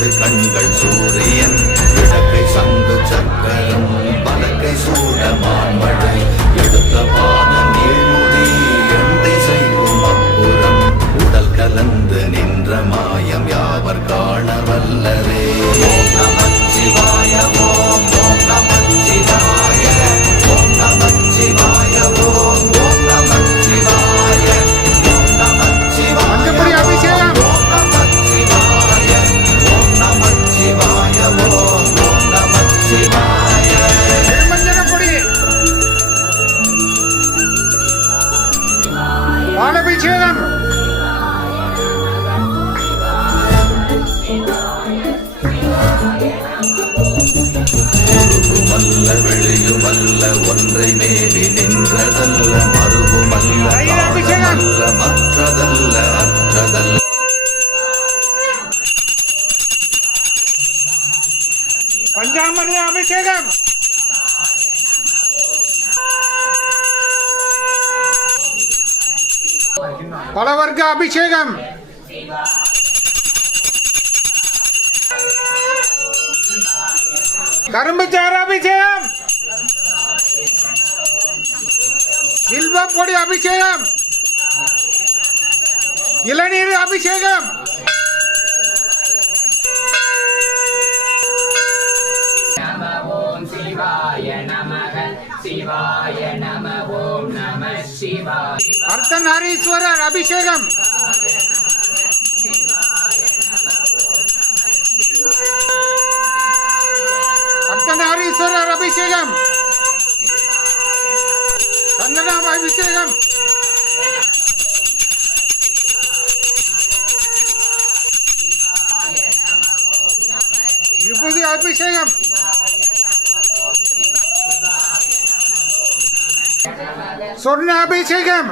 இடது கண்கள் சூரியன் இடக்கை சங்கு சக்கரம் பலக்கை சூடமான் மழை எடுத்த பான நீழ்முடி எந்தை செய்வோம் அப்புறம் உடல் கலந்து நின்ற மாயம் யாவர் காண வல்லரே. ஓம் நமச்சிவாய ஓம் ஓம் நமச்சிவாய ஓம் நமச்சிவாய ஓம் ஓம் நமச்சிவாய ஓம் நமச்சிவாய அபிஷேகம் ஓம் நமச்சிவாய ஓம் நமச்சிவாய ஓம் ஓம் நமச்சிவாய. திருமஞ்சனப்பொடி பாலபிஷேகம் உருகுமல்ல வெளியுமல்ல ஒன்றை மேவி நின்றதல்ல மறுகுமல்ல காலமல்ல மற்றதல்ல அற்றதல்ல. பஞ்சாமிர்த அபிஷேகம் பலவர்க்க அபிஷேகம் கரும்புச்சாறு அபிஷேகம் வில்வ பொடி அபிஷேகம் இளநீர் அபிஷேகம் சிவாய நம ஓம் நம சிவாய. அர்த்தநாரீஸ்வரர் அபிஷேகம் அர்த்தநாரீஸ்வரர் அபிஷேகம் கண்ணனாம் அபிஷேகம் விபூதி அபிஷேகம் சொர்ண அபிஷேகம்